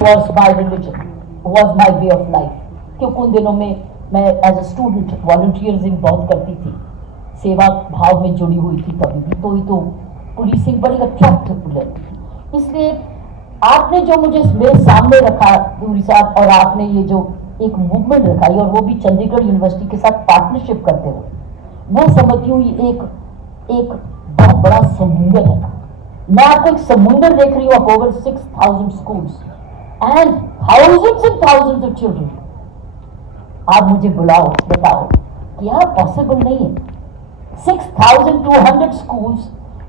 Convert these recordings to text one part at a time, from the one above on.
was my religion, was my way of life. क्योंकि उन दिनों में मैं एज अ स्टूडेंट वॉलंटियरिज्म बहुत करती थी, सेवा भाव में जुड़ी हुई थी कभी भी, तो ही तो पुलिसिंग बड़ी अट्रैक्टिव लगती थी। इसलिए आपने जो मुझे मेरे सामने रखा दूरी साहब, और आपने ये जो एक मूवमेंट रखाई, और वो भी चंडीगढ़ यूनिवर्सिटी के साथ पार्टनरशिप करते हुए, मैं समझती हूँ ये एक बहुत बड़ा समुंदर है। मैं आपको एक समुंदर देख रही हूँ of over 6,000 schools and thousands and thousands of children. आप मुझे बुलाओ, बताओ क्या पॉसिबल नहीं है? 6,200 स्कूल्स,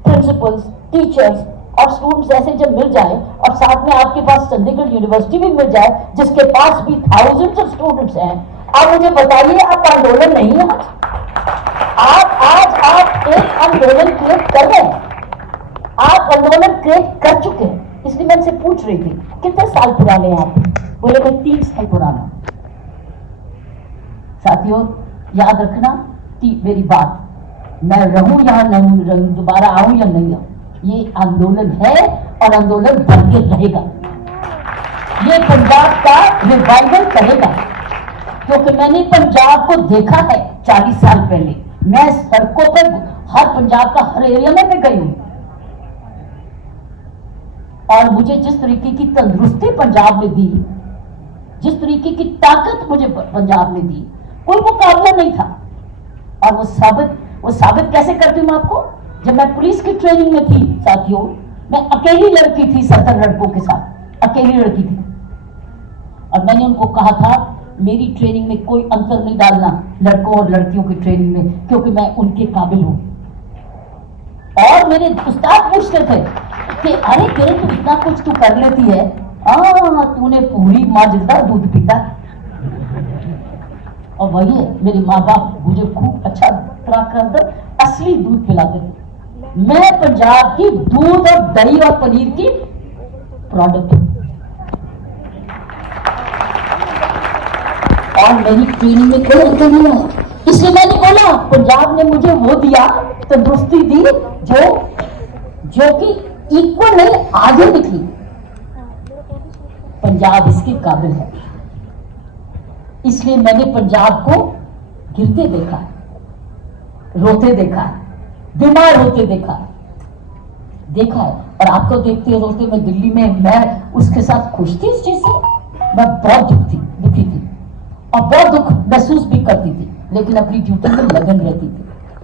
प्रिंसिपल्स, टीचर्स और स्टूडेंट्स ऐसे जब मिल जाए, और साथ में आपके पास चंडीगढ़ यूनिवर्सिटी भी मिल जाए जिसके पास भी थाउजेंड्स ऑफ स्टूडेंट्स हैं, आप मुझे बताइए आप आंदोलन नहीं है? आप एक आंदोलन क्रिएट कर रहे हैं, आप आंदोलन क्रिएट कर चुके हैं। इसलिए मैं इनसे पूछ रही थी कितने साल पुराने हैं आप? बोले मैं 3 साल पुराना। साथियों याद रखना कि मेरी बात, मैं रहूं या नहीं रहूं, दोबारा आऊं या नहीं आऊं, ये आंदोलन है और आंदोलन बन के रहेगा। ये पंजाब का रिवाइवल करेगा, क्योंकि मैंने पंजाब को देखा है 40 साल पहले। मैं सड़कों पर हर पंजाब का हर एरिया में गई हूं, और मुझे जिस तरीके की तंदुरुस्ती पंजाब ने दी, जिस तरीके की ताकत मुझे पंजाब ने दी, कोई मुकाबला नहीं था। और वो साबित कैसे करती हूं मैं आपको? जब मैं पुलिस की ट्रेनिंग में थी साथियों, मैं अकेली लड़की थी 70 लड़कों के साथ, अकेली लड़की थी, और मैंने उनको कहा था मेरी ट्रेनिंग में कोई अंतर नहीं डालना लड़कों और लड़कियों की ट्रेनिंग में, क्योंकि मैं उनके काबिल हूं। और मेरे उस्ताद पूछते थे कि अरे किरण तू इतना कुछ तू कर लेती है, तूने पूरी माजदा दूध पीता। और वही है, मेरे माँ बाप मुझे खूब अच्छा तरह कर असली दूध पिलाते थे। मैं पंजाब की दूध और दही और पनीर की प्रोडक्ट हूं, और मेरी ट्रेनिंग में कोई अंतर नहीं है। इसलिए मैंने बोला पंजाब ने मुझे वो दिया, तंदुरुस्ती दी जो कि इक्वल नहीं, आगे निकली। पंजाब इसके काबिल है। इसलिए मैंने पंजाब को गिरते देखा है, रोते देखा है, बीमार होते देखा है। और आपको देखते रोते मैं दिल्ली में, मैं उसके साथ खुश थी इस चीज से, मैं बहुत दुखी थी और बहुत दुख महसूस भी करती थी, लेकिन अपनी ड्यूटी में लगन रहती थी,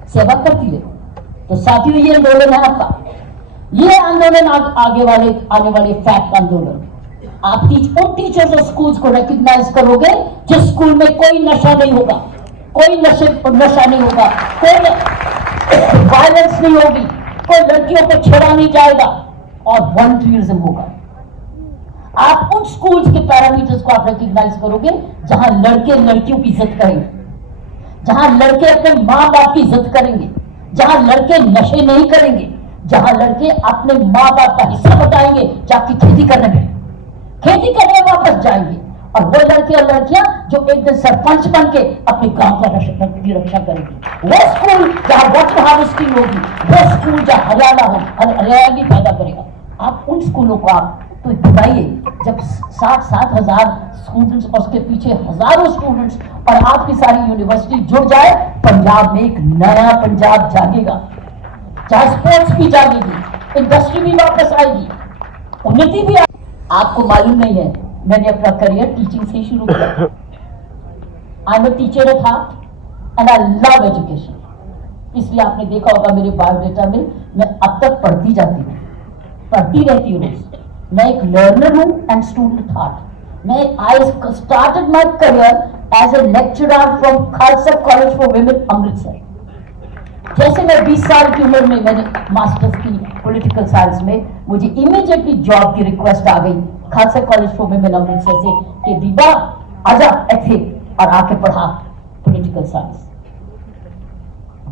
सेवा करती रहती। तो साथियों ये आंदोलन है आपका, ये आंदोलन आने वाले फैक्ट आंदोलन। आप उन टीचर्स और स्कूल्स को रिकॉग्नाइज करोगे जिस स्कूल में कोई नशा नहीं होगा, कोई नशा नहीं होगा, कोई वायलेंस नहीं होगी, कोई लड़कियों को छेड़ा नहीं जाएगा, और वॉलंटियरिज्म होगा। आप उन स्कूल्स के पैरामीटर्स को आप रिकॉग्नाइज करोगे जहां लड़के लड़कियों की इज्जत करेंगे, जहां लड़के अपने मां बाप की इज्जत करेंगे, जहां लड़के नशे नहीं करेंगे, जहां लड़के अपने मां बाप का हिस्सा बटाएंगे, जाके खेती करने वापस जाएंगे। और वो लड़के और लड़कियां जो एक दिन सरपंच बन के अपने गांव का रक्षा करेंगे। वो स्कूल जहां वाटर हार्वेस्टिंग होगी, वो स्कूल जहां हरियाली पैदा करेगा। आप उन स्कूलों को आप तो बताइए, जब 60-60 हजार स्टूडेंट्स और उसके पीछे हजारों स्टूडेंट्स और आपकी सारी यूनिवर्सिटी जुड़ जाए, पंजाब में एक नया पंजाब जागेगा, जहां स्पोर्ट्स भी जागेगी, इंडस्ट्री भी वापस आएगी, उन्नति भी। आपको मालूम नहीं है, मैंने अपना करियर टीचिंग से शुरू किया। I am a teacher at heart and I love education. इसलिए आपने देखा होगा मेरे बायोडेटा में, मैं अब तक पढ़ती जाती हूँ, पढ़ती रहती हूँ। मैं एक लर्नर हूँ and student heart. I started my career as a lecturer from Khalsa College for Women Amritsar. जैसे मैं 20 साल की उम्र में मैंने मास्टर्स की पॉलिटिकल साइंस में, मुझे इमीडिएटली जॉब की रिक्वेस्ट आ गई Khalsa College for Women Amritsar से कि दीपा आजा ऐसे, और आके पढ़ा political science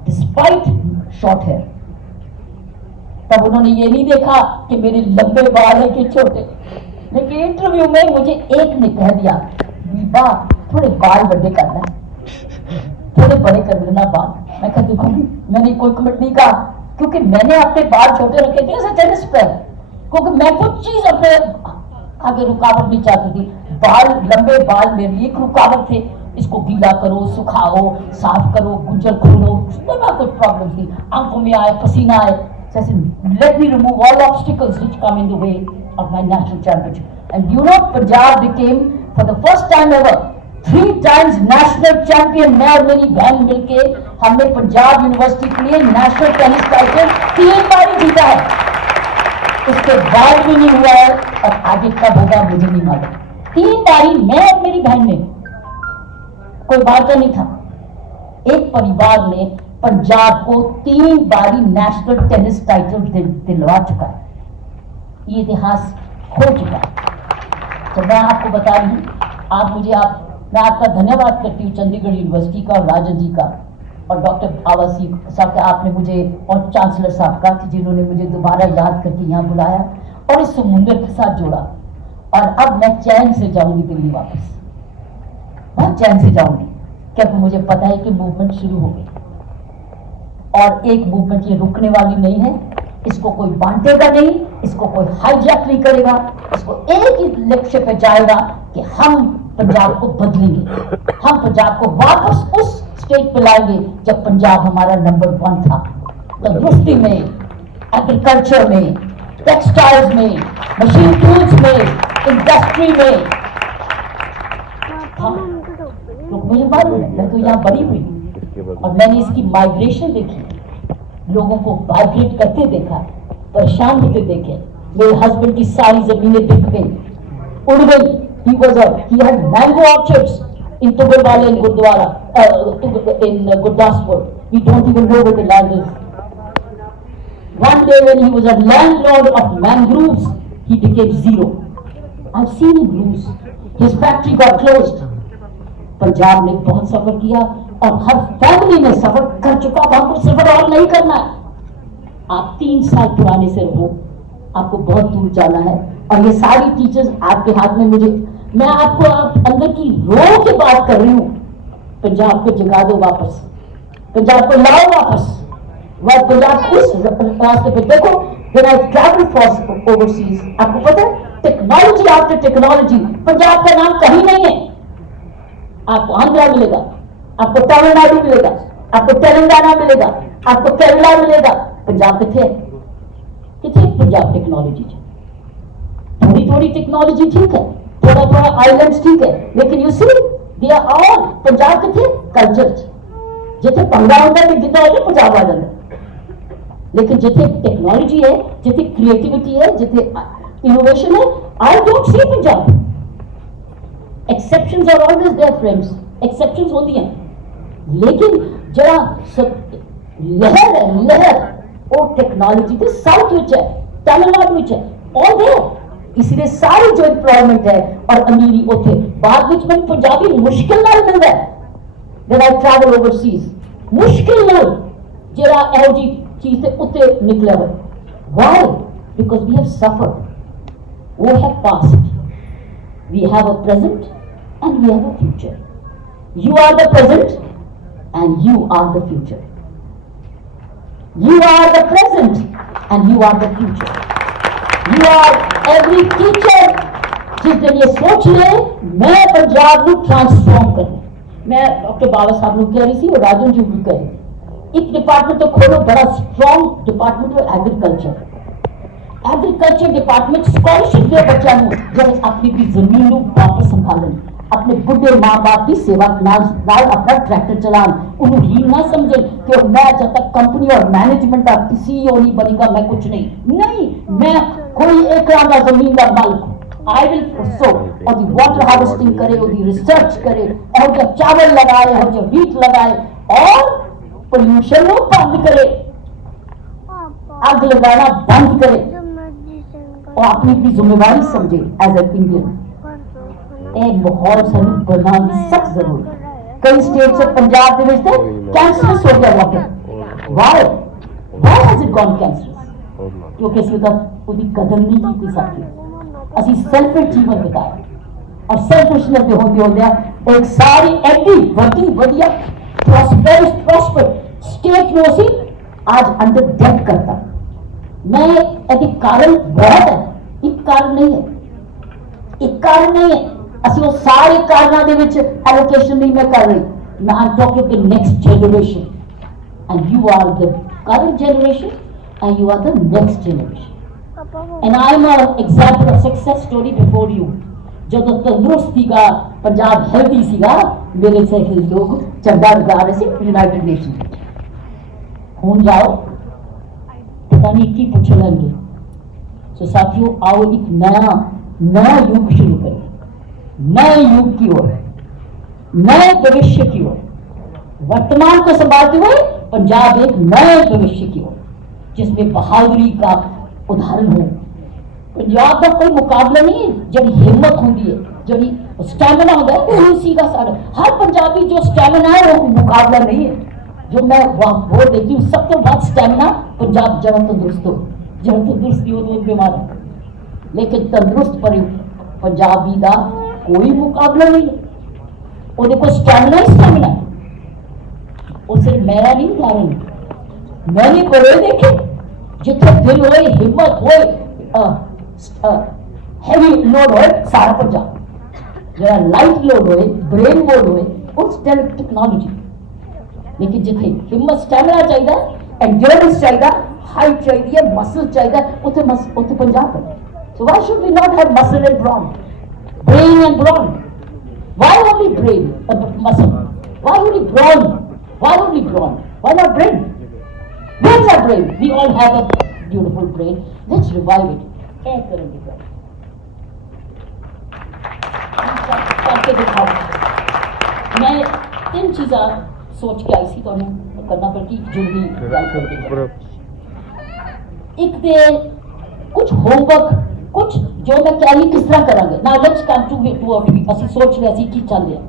despite short hair. तब उन्होंने ये नहीं देखा कि मेरे लंबे बाल है कि छोटे, लेकिन इंटरव्यू में मुझे एक ने कह दिया दीपा थोड़े बाल बड़े करना, थोड़े बड़े कर देना बाल। मैं कहती देखो मैंने कोई कमेंट नहीं कहा, क्योंकि मैंने अपने बाल छोटे रखे थे एज अ टेनिस प्लेयर, क्योंकि मैं कुछ चीज अपने आगे रुकावट भी चाहती थी। बाल, लंबे बाल मेरे एक रुकावट थे। इसको गीला करो, सुखाओ, साफ करो, गुंजल खोलो, ना कुछ प्रॉब्लम थी। आंखों में आए, पसीना आए, let me remove all obstacles which come in the way of my national championship. And you know, Punjab became for the first time ever 3 times national champion। मैं और मेरी बहन मिलके हमने पंजाब यूनिवर्सिटी के लिए नेशनल टेनिस टाइटल 3 बार जीता है। उसके बाद भी नहीं हुआ है और आगे कब होगा मुझे नहीं मालूम। 3 बारी मैं और मेरी बहन ने, कोई बात नहीं था। एक परिवार ने पंजाब को 3 बारी नेशनल टेनिस टाइटल दिलवा चुका है। ये इतिहास हो चुका है। तो मैं आपको बता रही हूँ, मैं आपका धन्यवाद करती हूँ चंडीगढ़ यूनिवर्सिटी का और राजन जी का और डॉक्टर आवासी साहब का, आपने मुझे, और चांसलर साहब का, कि जिन्होंने मुझे दोबारा याद करके यहाँ बुलाया और इस समुंदर के साथ जोड़ा। और अब मैं चैन से जाऊंगी दिल्ली वापस, बहुत चैन से जाऊंगी, क्योंकि मुझे पता है कि मूवमेंट शुरू हो गई और एक मूवमेंट ये रुकने वाली नहीं है। इसको कोई बांटेगा नहीं, इसको कोई हाईजैक नहीं करेगा। इसको एक ही लक्ष्य पे जाएगा कि हम पंजाब को बदलेंगे, हम पंजाब को वापस उस स्टेट पे लाएंगे जब पंजाब हमारा नंबर 1 था। तंदुरुस्ती में, एग्रीकल्चर में, टेक्सटाइल्स में, मशीन टूल्स में, इंडस्ट्री में। तो मुझे मालूम है, मैं तो यहाँ बड़ी हुई और मैंने इसकी माइग्रेशन देखी, लोगों को माइग्रेट करते देखा, परेशान होते देखे। मेरे हस्बैंड की सारी जमीनें बिक गई, उड़ गई। He had mango orchards in Tugulwala in Gurdwara, in Gurdaspur. We don't even know where the land is. One day when he was a landlord of mangroves, he became zero. I've seen him lose. His factory got closed. Punjab ने बहुत सफर किया और हर family ने सफर कर चुका था, हमको सफर और नहीं करना है। आप 3 साल पुराने से रहो, आपको बहुत दूर जाना है। और ये सारी टीचर्स आपके हाथ में, मैं आपको अंदर की रो की बात कर रही हूँ। पंजाब को जगा दो वापस, पंजाब को लाओ वापस, वह पंजाब उस रास्ते पे देखो। When I travel for overseas, आपको पता है, टेक्नोलॉजी आफ्टर टेक्नोलॉजी, पंजाब का नाम कहीं नहीं है। आपको आंध्रा मिलेगा, आपको तमिलनाडु मिलेगा, आपको तेलंगाना मिलेगा, आपको केरला मिलेगा। पंजाब कितने पंजाब टेक्नोलॉजी, थोड़ी थोड़ी टेक्नोलॉजी ठीक है, थोड़ा थोड़ा आइलैंड्स ठीक है, लेकिन you see they are all Punjab कितने कल्चर जिथे पंगा होता है जितना होता पंजाब आ जाता। लेकिन जिथे टेक्नोलॉजी है, जिथे क्रिएटिविटी है, जिथे इनोवेशन है, I don't see Punjab. Exceptions are always there friends, exceptions होती हैं, लेकिन जरा लहर है, लहर वो टेक्नोलॉजी के साउथ विच है, तमिलनाडु विच है, ऑल देयर। इसलिए सारी जो एम्प्लॉयमेंट है और अमीरी उथे बाद विच मैं पंजाबी मुश्किल नाल मिलदा है। When I travel overseas, मुश्किल नाल जरा एहो जी चीज से उत्ते निकले हुए। Why? Because we have suffered. We have past. We have a present and we have a future. You are the present and you are the future. You are the present and you are the future. You are every teacher जिस दिन ये सोच ले मैं पंजाब को transform करना। मैं doctor बाबा साहब को कह रही थी और राजन जी भी कह रही थी, एक डिपार्टमेंट तो खोलो, बड़ा स्ट्रॉन्ग डिपार्टमेंट है एग्रीकल्चर। एग्रीकल्चर डिपार्टमेंट स्कॉलरशिप दे बच्चों को जब अपनी भी जमीन को वापस संभालन, अपने बुढ़े माँ बाप की सेवा नाल अपना ट्रैक्टर चलान। उन्होंने ही ना समझे कि मैं जब तक कंपनी और मैनेजमेंट का सीईओ नहीं बनेगा मैं कुछ नहीं, मैं कोई एक लाख जमीन का मालिक। आई विल सो और दी वाटर हार्वेस्टिंग करे, और दी रिसर्च करे, और जब चावल लगाए, और जब वीट लगाए, और पोल्यूशन को बंद करे, आग लगाना बंद करे और अपनी अपनी जिम्मेवारी समझे एज ए इंडियन। एक माहौल सानू बनाने की सख्त जरूरत है। कई स्टेट से पंजाब के कैंसरस हो गया water. Why has it gone cancerous? क्योंकि असं उसकी कदर नहीं की सकती। असी सेल्फिश जीवन बिताया और सेल्फिशनेस होते होते एक सारी एडी वड्डी वधिया प्रॉस्पर स्टेट में असी आज अंडर डेट करता। मैं यदि कारण बहुत है, एक कारण नहीं है। एक कारण नहीं है, ਅਸੀਂ ਉਹ ਸਾਰੇ ਕਾਰਨਾਂ ਦੇ ਵਿੱਚ ਐਲੋਕੇਸ਼ਨ ਨਹੀਂ ਮੈਂ ਕਰ ਰਹੀ, ਮੈਂ am talking the next generation, and you are the current generation and you are the next generation, and I am a example of success story before you. ਜਦੋਂ ਤੰਦਰੁਸਤ ਸੀਗਾ ਪੰਜਾਬ, ਹੈਲਦੀ ਸੀਗਾ, ਮੇਰੇ ਸਹਿ ਲੋਕ ਝੰਡਾ ਲਗਾ ਰਹੇ ਸੀ ਯੂਨਾਈਟਿਡ ਨੇਸ਼ਨ ਵਿੱਚ। ਹੁਣ ਜਾਓ ਪਤਾ नहीं की पूछ लेंगे। तो साथियों आओ एक नया युग शुरू करें, नए युग की ओर, नए भविष्य की ओर, वर्तमान को संभालते हुए पंजाब एक नए भविष्य की ओर, जिसमें बहादुरी का उदाहरण हो। पंजाब का कोई मुकाबला नहीं है, जब हिम्मत होती है, जब स्टैमिना होता है, उसी का सारा हर पंजाबी जो स्टैमिना है वो मुकाबला नहीं है। जो मैं वो देखती हूँ सबसे बहुत स्टैमिना पंजाब जरा तंदुरुस्त हो, जरा तंदुरुस्ती हो तो बीमार है, लेकिन तंदुरुस्त पर पंजाबी का कोई मुकाबला नहीं है। वो देखो स्टैमिना ही स्टैमिना, वो सिर्फ मेरा नहीं उदाहरण, मैंने बड़े देखे जिथे दिल होए, हिम्मत होए, हैवी लोड होए सारा पंजाब, जरा लाइट लोड होए, ब्रेन लोड होए, उस टेक्नोलॉजी, लेकिन जिथे हिम्मत स्टैमिना चाहिए, एंड्योरेंस चाहिए, हाइट चाहिए, मसल चाहिए, उथे पंजाब है। So why should we not have muscle and brawn, brain and brawn? Why only brain and muscle? Why only brawn? Why only brawn? Why not brain? Where's our brain? We all have a beautiful brain. Let's revive it. क्या करेंगे क्या? करके दिखाओ। मैं 3 चीज़ें सोच के आई सी तो करना पड़ती जरूरी। एक दे कुछ होमवर्क, कुछ जो मैं कह रही किस तरह करांगे ना, let's come to what we ਅਸੀਂ सोच रहे ਅਸੀਂ ਕੀ ਚੱਲ ਰਿਹਾ,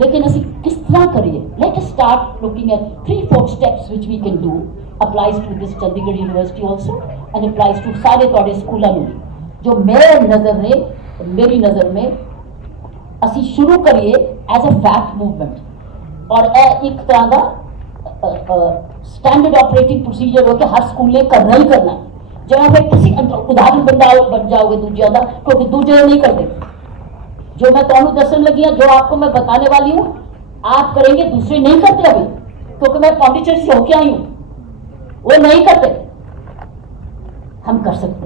लेकिन ਅਸੀਂ किस तरह करिए। Let us start looking at 3-4 steps which we can do, applies to this Chandigarh University also and applies to सारे ਤੁਹਾਡੇ ਸਕੂਲਾਂ ਨੂੰ जो मेरे नजर ने, मेरी नजर में ਅਸੀਂ शुरू करिए एज अ फैक्ट मूवमेंट। और एक तरह का स्टैंडर्ड ऑपरेटिंग प्रोसीजर हो कि हर स्कूल ने करना ही करना है, जहाँ फिर किसी उदाहरण बन जाओगे दूसरे का, क्योंकि दूसरे नहीं करते। जो मैं तुम्हें दसन लगी हूँ, जो आपको मैं बताने वाली हूँ, आप करेंगे, दूसरे नहीं करते अभी, क्योंकि मैं पॉन्डिचेरी से होके आई हूँ, वो नहीं करते, हम कर सकते।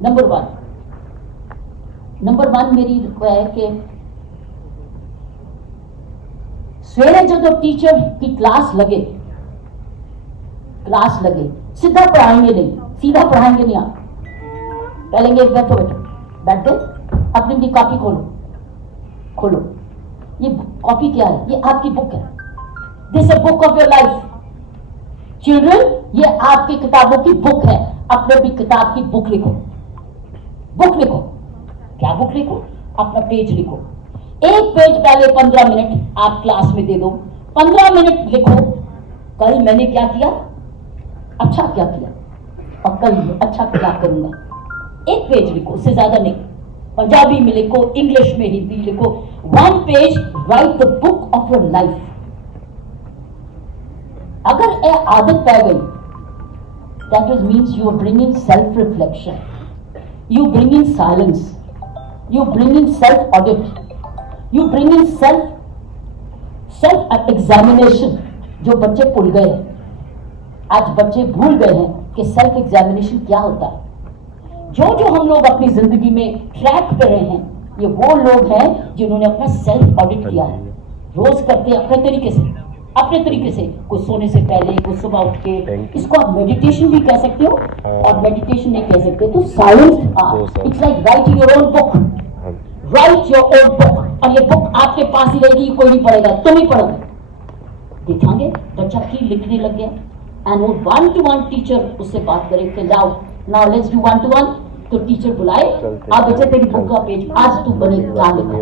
नंबर 1 मेरी है कि सवेरे जो टीचर की क्लास लगे सीधा पढ़ाएंगे नहीं, सीधा पढ़ाएंगे नहीं। आप कहेंगे बैठो बैठ गए, अपनी भी कॉपी खोलो, ये कॉपी क्या है? ये आपकी बुक है, this a book of your life children, ये आपकी किताबों की बुक है। अपने भी किताब की बुक लिखो। क्या बुक लिखो? अपना पेज लिखो। एक पेज पहले 15 मिनट आप क्लास में दे दो, 15 मिनट लिखो कल मैंने क्या किया, अच्छा क्या किया, और कल अच्छा क्या करूंगा। एक पेज लिखो, उससे ज्यादा नहीं। पंजाबी में लिखो, इंग्लिश में, हिंदी लिखो, 1 page, write the book of your life. अगर ये आदत पै गई, that means you are bringing self reflection, you bringing silence, you bringing self audit, you bringing self examination. जो बच्चे भूल गए हैं, आज बच्चे भूल गए हैं कि सेल्फ एग्जामिनेशन क्या होता है। जो हम लोग अपनी जिंदगी में ट्रैक कर रहे हैं, ये वो लोग हैं जिन्होंने अपना सेल्फ ऑडिट किया है, रोज करते हैं अपने तरीके से, कोई सोने से पहले, कोई सुबह उठ के। इसको आप मेडिटेशन भी कह सकते हो और मेडिटेशन नहीं कह सकते तो silence. It's like writing your own book, right your own book. और ये बुक आपके पास ही रहेगी, कोई नहीं पढ़ेगा, तुम ही पढ़ोगे। देखेंगे बच्चा की लिखने लग गया, एंड वो 1-to-1 टीचर उससे बात करे कि जाओ नाउ लेट्स डू 1-to-1। तो टीचर बुलाए, अब बच्चे तेरी बुक का पेज, आज तू बने क्या लिखा।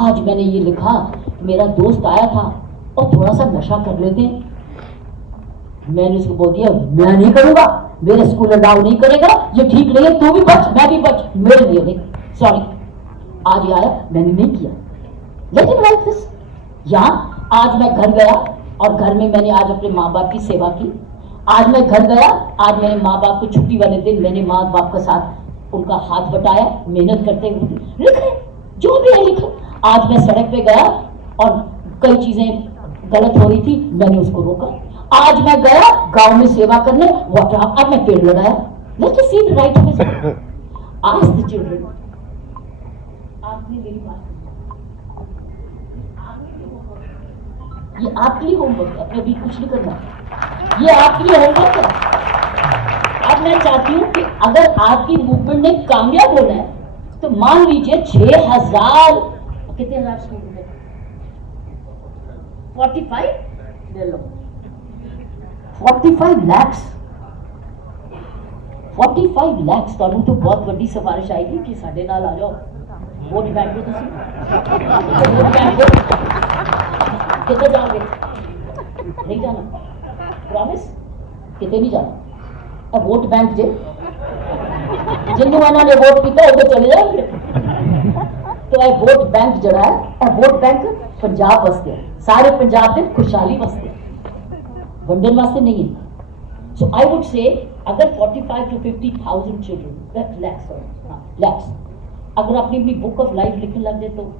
आज मैंने ये लिखा, मेरा दोस्त आया था और थोड़ा सा नशा कर लेते हैं, मैंने उसको बोल दिया मैं नहीं करूंगा, मेरे स्कूल अलाउ नहीं करेगा, ये ठीक नहीं है, तू भी बच मैं भी बच, मेरे लिए नहीं, सॉरी। आज आया, मैंने नहीं किया, लेकिन लाइक दिस। या आज मैं घर गया और घर में मैंने आज अपने माँ बाप की सेवा की। आज मैं घर गया, आज मेरे माँ बाप को छुट्टी वाले दिन मैंने माँ बाप के साथ उनका हाथ बटाया, मेहनत करते हुए लिखे, जो भी है लिखो। आज मैं सड़क पे गया और कई चीजें गलत हो रही थी, मैंने उसको रोका। आज मैं गया गांव में सेवा करने, अब मैं पेड़ लगाया। Let's see the right of his, ask the children. आपने मेरी बात, ये आपके लिए होमवर्क है, अभी कुछ नहीं करना, ये आपके लिए होमवर्क है। अब मैं चाहती हूं कि अगर आपकी मूवमेंट ने कामयाब होना है तो मान लीजिए 6,000, कितने हजार स्टूडेंट है, 45 ले लो, 45 lakhs, 45 lakhs। ਤੁਹਾਨੂੰ तो बहुत बड़ी सिफारिश आएगी कि साढ़े नाल आ जाओ, वोट बैंक दो, वोट बैंक दो। कितने जाओगे? नहीं जाना, प्रॉमिस, कितने नहीं जाना। वोट बैंक जे जिन्होंने उन्होंने वोट किया वो चले जाएंगे। तो यह वोट बैंक जरा है, यह वोट बैंक पंजाब वास्ते, सारे पंजाब के खुशहाली वास्ते, वंडन वास्ते नहीं है। सो आई वुड से अगर 45 to 50,000 चिल्ड्रन, लैक्स, अगर अपनी अपनी बुक ऑफ लाइफ लिखने लग जाए तो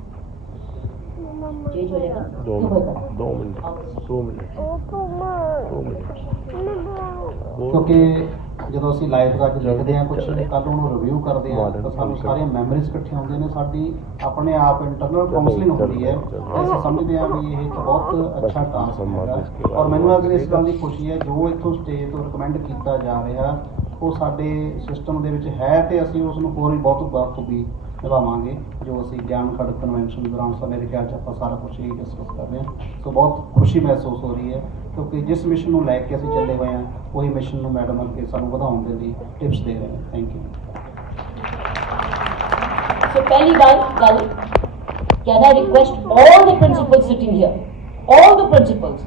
चेंज हो जाएगा। 2 मिनट ਕਿਉਂਕਿ ਜਦੋਂ ਅਸੀਂ ਲਾਈਫ ਦਾ ਲਿਖਦੇ ਹਾਂ, ਕੁਝ ਕੱਲ ਉਹਨੂੰ ਰਿਵਿਊ ਕਰਦੇ ਹਾਂ ਤਾਂ ਸਾਨੂੰ ਸਾਰੀਆਂ ਮੈਮਰੀਜ਼ ਇਕੱਠੀਆਂ ਹੁੰਦੀਆਂ ਨੇ, ਸਾਡੀ ਆਪਣੇ ਆਪ ਇੰਟਰਨਲ ਕਾਉਂਸਲਿੰਗ ਹੁੰਦੀ ਹੈ। ਅਸੀਂ ਸਮਝਦੇ ਹਾਂ ਵੀ ਇਹ ਇੱਕ ਬਹੁਤ ਅੱਛਾ ਟਾਸਕ ਹੈਗਾ। ਔਰ ਮੈਨੂੰ ਅੱਜ ਇਸ ਗੱਲ ਦੀ ਖੁਸ਼ੀ ਹੈ ਜੋ ਇੱਥੋਂ ਸਟੇਜ ਤੋਂ ਰਿਕਮੈਂਡ ਕੀਤਾ ਜਾ ਰਿਹਾ ਉਹ ਸਾਡੇ ਸਿਸਟਮ ਦੇ ਵਿੱਚ ਹੈ ਤੇ ਅਸੀਂ ਉਸ ਨੂੰ ਹੋਰ ਵੀ ਬਹੁਤ ਬਾਖੂਬੀ ਨਿਭਾਵਾਂਗੇ। ਜੋ ਅਸੀਂ ਗਿਆਨ ਖੜਕ ਕਨਵੈਨਸ਼ਨ ਦੌਰਾਨ ਮੇਰੇ ਖਿਆਲ 'ਚ ਆਪਾਂ ਸਾਰਾ ਕੁਛ ਹੀ ਡਿਸਕਸ ਕਰ ਰਹੇ ਹਾਂ। ਸੋ ਬਹੁਤ ਖੁਸ਼ੀ ਮਹਿਸੂਸ ਹੋ ਰਹੀ ਹੈ ਕਿਉਂਕਿ ਜਿਸ ਮਿਸ਼ਨ ਨੂੰ ਲੈ ਕੇ ਅਸੀਂ ਚੱਲੇ ਹੋਏ ਹਾਂ ਉਹੀ ਮਿਸ਼ਨ ਨੂੰ ਮੈਡਮ ਅੱਗੇ ਸਾਨੂੰ ਵਧਾਉਣ ਦੇ ਲਈ टिप्स दे रहे हैं। Thank you. So पहली बात कल, can I request all the principals sitting here, all the principals,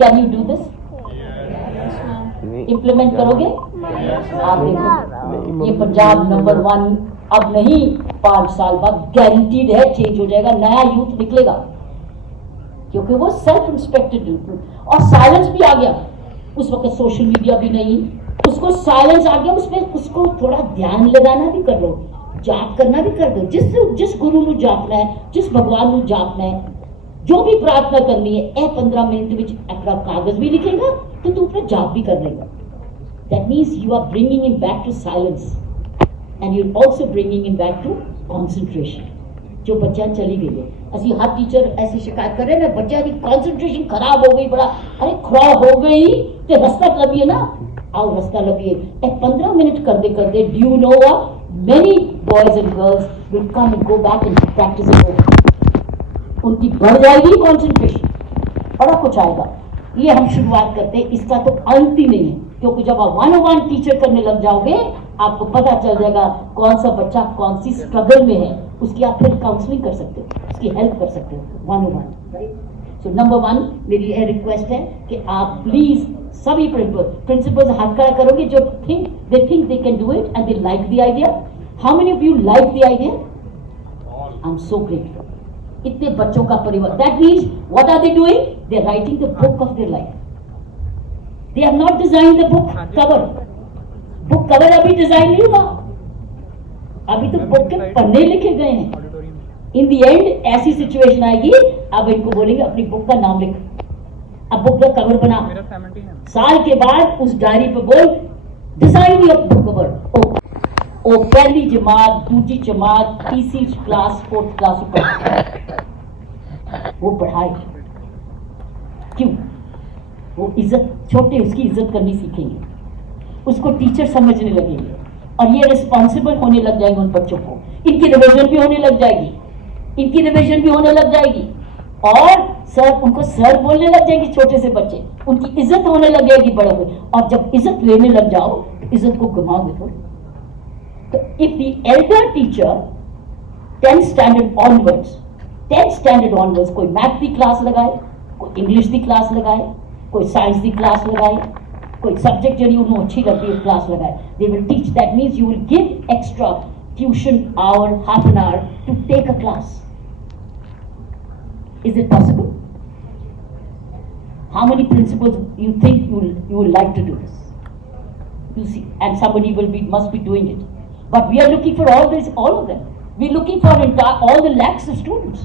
can you do this? Implement करोगे? आप देखो, ये पंजाब नंबर 1 अब नहीं, 5 साल बाद गारंटीड है चेंज हो जाएगा, नया यूथ निकलेगा क्योंकि वो सेल्फ इंस्पेक्टेड। और साइलेंस भी आ गया, उस वक्त सोशल मीडिया भी नहीं, उसको साइलेंस आ गया, उसमें उसको थोड़ा ध्यान लगाना भी कर लो, जाप करना भी कर दो। जिस गुरु ਨੂੰ ਜਾਪਣਾ है, जिस भगवान ਨੂੰ ਜਾਪਣਾ है, जो भी प्रार्थना करनी है, 15 मिनट ਵਿੱਚ अपना कागज भी लिखेगा तो तू अपना जाप भी कर लेगा। That means you are bringing him back to silence and you're also bringing him back to concentration। जो बच्चा चली गई है, ਅਸੀਂ हर टीचर ऐसी शिकायत कर रहे हैं ना, बच्चा की concentration खराब हो गई, बड़ा अरे खराब हो गई तो रास्ता लभिए ना, आओ रास्ता लभिए। 15 मिनट करते करते do you know what, many boys and girls will come and go back and practice at home। उनकी बढ़ जाएगी कंसंट्रेशन, बड़ा कुछ आएगा। ये हम शुरुआत करते हैं, इसका तो अंत ही नहीं है क्योंकि जब आप 1-on-1 टीचर करने लग जाओगे आपको पता चल जाएगा कौन सा बच्चा कौन सी स्ट्रगल में है, उसकी आप फिर काउंसलिंग कर सकते हो, उसकी हेल्प कर सकते हो 1-on-1। सो नंबर 1 मेरी यह रिक्वेस्ट है कि आप प्लीज सभी प्रिंसिपल्स हाथ खड़ा करोगे जो they think they can do it and they like the idea. How many of you like the idea? I am so grateful. इतने बच्चों का परिवार, that means what are they doing? They are writing the book of their life. They have not design the book cover. Book cover अभी design नहीं हुआ, अभी तो book के पन्ने लिखे गए हैं। इन दी एंड ऐसी सिचुएशन आएगी, अब इनको बोलेंगे अपनी बुक का नाम लिख, अब बुक का कवर बना। साल के बाद उस डायरी पे बोल डिजाइन योर बुक कवर। ओ पहली जमात, दूसरी जमात, तीसरी क्लास, 4th क्लास वो पढ़ाए। क्यों? वो इज्जत, छोटे उसकी इज्जत करनी सीखेंगे, उसको टीचर समझने लगेंगे और ये रिस्पॉन्सिबल होने लग जाएंगे उन बच्चों को। इनकी रिविजन भी होने लग जाएगी, इनकी रिविजन भी होने लग जाएगी और सर, उनको सर बोलने लग जाएंगे छोटे से बच्चे, उनकी इज्जत होने लग जाएगी बड़े हुए। और जब इज्जत लेने लग जाओ तो इज्जत को गंवाओगे थोड़ी। तो if the Elder teacher 10th standard onwards कोई मैथ की क्लास लगाए, कोई इंग्लिश की क्लास लगाए, कोई साइंस की क्लास लगाए, कोई सब्जेक्ट जड़ी उन्होंने अच्छी लगती है क्लास लगाए, they will teach. That means you will give extra tuition hour, half an hour to take a class. Is it possible? How many principals you think you will like to do this? You see, and somebody must be doing it. But we are looking for all of them. We are looking for all the lakhs of students.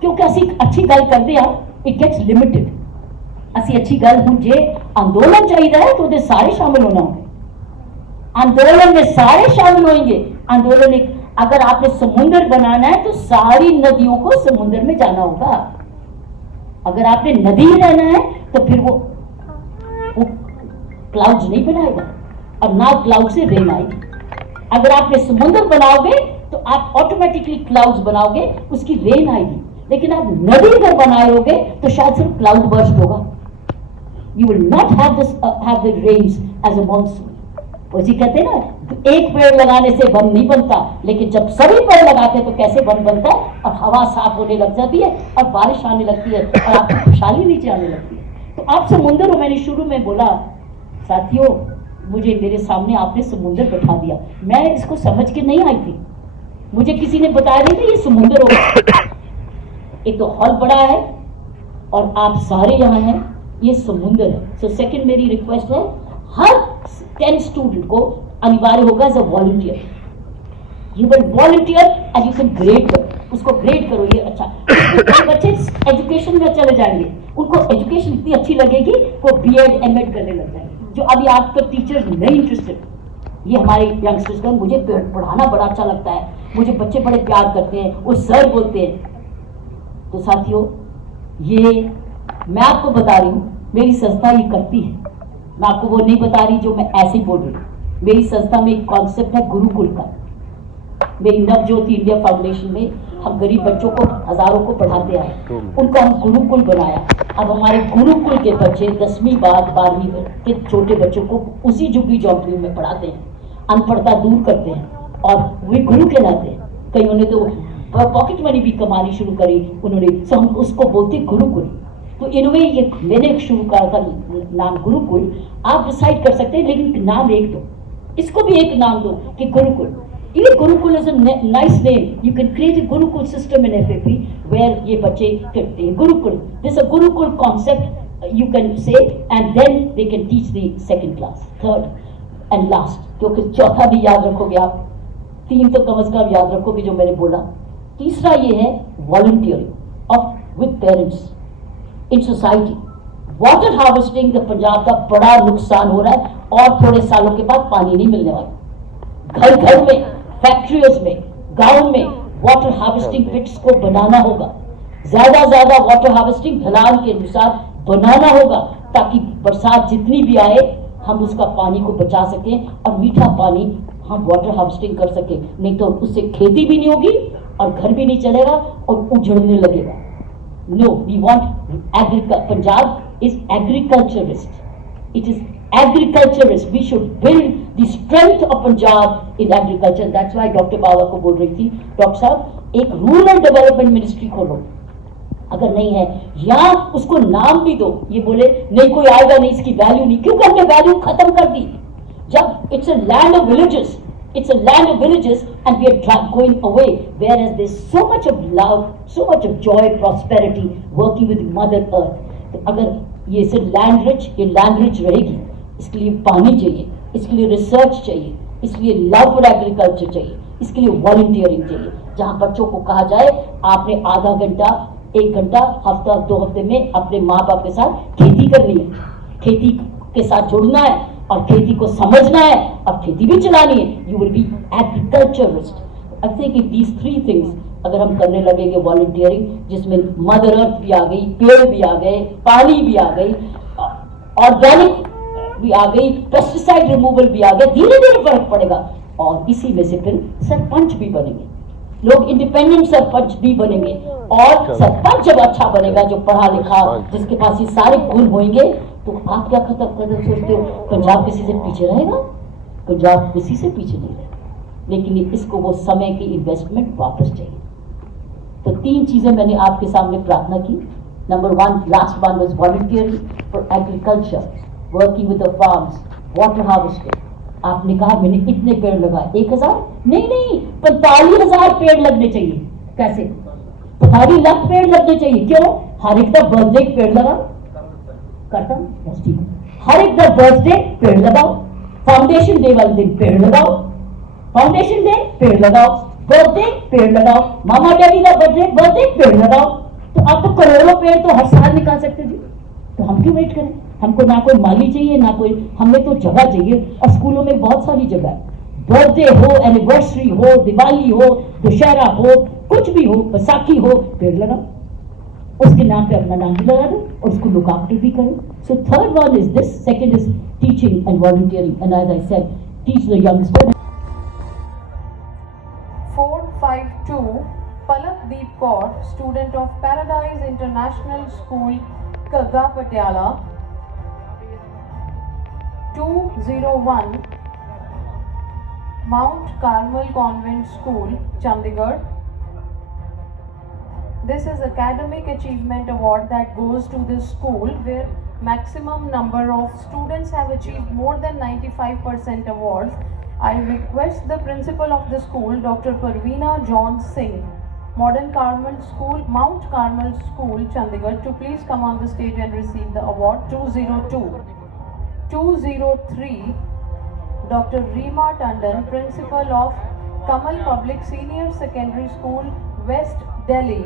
क्योंकि ਅਸੀਂ अच्छी गल करते हैं, it gets limited. ਅਸੀਂ अच्छी गल ਹੁਣ जे आंदोलन चाहिए है तो सारे शामिल होना होंगे, आंदोलन में सारे शामिल होंगे। आंदोलन एक, अगर आपने समुद्र बनाना है तो सारी नदियों को समुद्र में जाना होगा। अगर आपने नदी रहना है तो फिर वो क्लाउड्स नहीं बनाएगा और ना क्लाउड से रेन आएगी। अगर आपने समुद्र बनाओगे तो आप ऑटोमेटिकली क्लाउड्स बनाओगे, उसकी रेन आएगी। लेकिन आप नदी अगर बनाओगे तो शायद सिर्फ क्लाउड बर्स्ट होगा। You will not have the rains as a monsoon. उसी कहते हैं ना, एक पेड़ लगाने से वन नहीं बनता, लेकिन जब सभी पेड़ लगाते हैं तो कैसे वन बनता है, और हवा साफ होने लग जाती है और बारिश आने लगती है और आपकी खुशहाली नीचे आने लगती है। तो आप समुद्र हो, मैंने शुरू में बोला साथियों, मुझे मेरे सामने आपने समुद्र बैठा दिया, मैं इसको समझ के नहीं आई थी, मुझे किसी ने बताया नहीं कि ये समुद्र होगा। एक तो हॉल बड़ा है और आप सारे यहाँ हैं, ये समुद्र है। सो सेकंड मेरी रिक्वेस्ट है, हर 10 स्टूडेंट को अनिवार्य होगा as a volunteer. You will volunteer and you can grade करो, उसको ग्रेड करो। ये अच्छा, बच्चे एजुकेशन में चले जाएंगे, उनको एजुकेशन इतनी अच्छी लगेगी वो बीएड एमएड करने लग जाएंगे। जो अभी आपका टीचर नहीं इंटरेस्टेड, ये हमारे यंगस्टर्स का, मुझे पढ़ाना बड़ा अच्छा लगता है, मुझे बच्चे बड़े प्यार करते हैं, वो सर बोलते हैं। तो साथियों, ये मैं आपको बता रही हूँ, मेरी संस्था ये करती है, मैं आपको वो नहीं बता रही जो मैं ऐसे ही बोल रही हूँ। मेरी संस्था में एक कॉन्सेप्ट है गुरुकुल का। मेरी नवज्योति इंडिया फाउंडेशन में हम गरीब बच्चों को, हजारों को पढ़ाते आए, उनका हम गुरुकुल बनाया। अब हमारे गुरुकुल के बच्चे 10वीं बाद 12वीं के छोटे बच्चों को उसी झुग्गी झोंपड़ी में पढ़ाते हैं, अनपढ़ता दूर करते हैं और वे गुरु कहलाते हैं। कईयों ने तो पॉकेट मनी भी कमानी शुरू करी उन्होंने, तो हम उसको बोलते गुरुकुल। तो इनमें ये मैंने शुरू करा था नाम गुरुकुल। आप डिसाइड कर सकते हैं, लेकिन नाम एक दो, इसको भी एक नाम दो कि Gurukul. Even Gurukul is a nice name. You can create a Gurukul system in FAP where ये बच्चे करते हैं Gurukul. There's a Gurukul concept you can say, and then they can teach the second class, third and last. क्योंकि चौथा भी याद रखोगे आप, 3 तो कम से कम याद रखोगे जो मैंने बोला। तीसरा ये है volunteering of with parents in society. Water harvesting the Punjab का बड़ा नुकसान हो रहा है और थोड़े सालों के बाद पानी नहीं मिलने वाला। घर घर में, फैक्ट्रियों में, गांव में वाटर हार्वेस्टिंग पिट्स को बनाना होगा, ज्यादा वाटर हार्वेस्टिंग ढलान के अनुसार बनाना होगा, ताकि बरसात जितनी भी आए हम उसका पानी को बचा सकें और मीठा पानी हम वाटर हार्वेस्टिंग कर सकें। नहीं तो उससे खेती भी नहीं होगी और घर भी नहीं चलेगा और उजड़ने लगेगा। No, we want Punjab is agriculturist. It is agriculturist. We should build the strength of Punjab in agriculture. That's why doctor बाबा को बोल रही थी, डॉक्टर साहब एक रूरल डेवलपमेंट मिनिस्ट्री खोलो, अगर नहीं है या उसको नाम भी दो। ये बोले नहीं कोई आएगा नहीं, इसकी वैल्यू नहीं, क्योंकि हमने वैल्यू खत्म कर दी। जब it's a land of villages, it's a land of villages and we are going away, whereas there's so much of love, so much of joy, prosperity working with mother earth. तो अगर ये सिर्फ land rich, ये land rich रहेगी, इसके लिए पानी चाहिए, इसके लिए रिसर्च चाहिए, इसलिए लव फॉर एग्रीकल्चर चाहिए, इसके लिए वॉलंटियरिंग चाहिए, जहां बच्चों को कहा जाए आपने आधा घंटा, 1 घंटा, हफ्ता 2 हफ्ते में अपने माँ बाप के साथ खेती करनी है, खेती के साथ जुड़ना है और खेती को समझना है और खेती भी चलानी है। You will be agriculturist. I think these 3 things अगर हम करने लगेंगे वॉलंटियरिंग, जिसमें मदर अर्थ भी आ गई, पेड़ भी आ गए, पानी भी आ गई, ऑर्गेनिक भी आ गई, पेस्टिसाइड रिमूवल भी आ गया, धीरे धीरे फर्क पड़ेगा और इसी में से फिर सरपंच भी बनेंगे, लोग इंडिपेंडेंट सरपंच भी बनेंगे और सरपंच जब अच्छा बनेगा, जो पढ़ा लिखा, जिसके पास ये सारे गुण होंगे, तो आप क्या कदम सोचते हो पंजाब किसी से पीछे रहेगा? पंजाब किसी से पीछे नहीं रहेगा, लेकिन इसको वो समय की इन्वेस्टमेंट वापस चाहिए। तो 3 चीजें मैंने आपके सामने प्रार्थना की। Number 1, last one was volunteering for agriculture, working with the farms, water harvesting. आपने कहा मैंने इतने पेड़ लगाए, 1000 नहीं 45,000 पेड़ लगने चाहिए। कैसे? 45 लाख पेड़ लगने चाहिए। क्यों? हर एक का बर्थडे पेड़ लगाओ, करता हूं, हर एक का बर्थडे पेड़ लगाओ, फाउंडेशन डे वाले दिन पेड़ लगाओ, फाउंडेशन डे पेड़ लगाओ, बर्थडे पेड़ लगाओ, मामा डैडी का बर्थडे पेड़ लगाओ। तो आप तो करोड़ों पेड़ तो हर साल निकाल सकते थे, तो हम क्यों वेट करें? हमको ना कोई माली चाहिए ना कोई, हमें तो जगह चाहिए। और स्कूलों में बहुत सारी जगह है, बर्थडे हो, एनिवर्सरी हो, दिवाली हो, दशहरा हो, कुछ भी हो, बैसाखी हो, पेड़ लगाओ, उसके नाम पे अपना नाम भी लगा दो और उसको लुक आफ्टर भी करो। So third one is this, second is teaching and volunteering, and as I said, teach the youngster. 452 Palakdeep Kaur, student of Paradise International School, Kagga, Patiala. 201 Mount Carmel Convent School, Chandigarh. This is Academic Achievement Award that goes to this school where maximum number of students have achieved more than 95% awards. I request the principal of the school, Dr. Parveena John Singh, Modern Carmel School, Mount Carmel School, Chandigarh, to please come on the stage and receive the award. 202. 203 Dr. Reema Tandon, Principal of Kamal Public Senior Secondary School, West Delhi.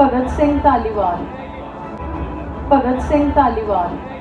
Bhagat Singh Taliwal. Bhagat Singh Taliwal.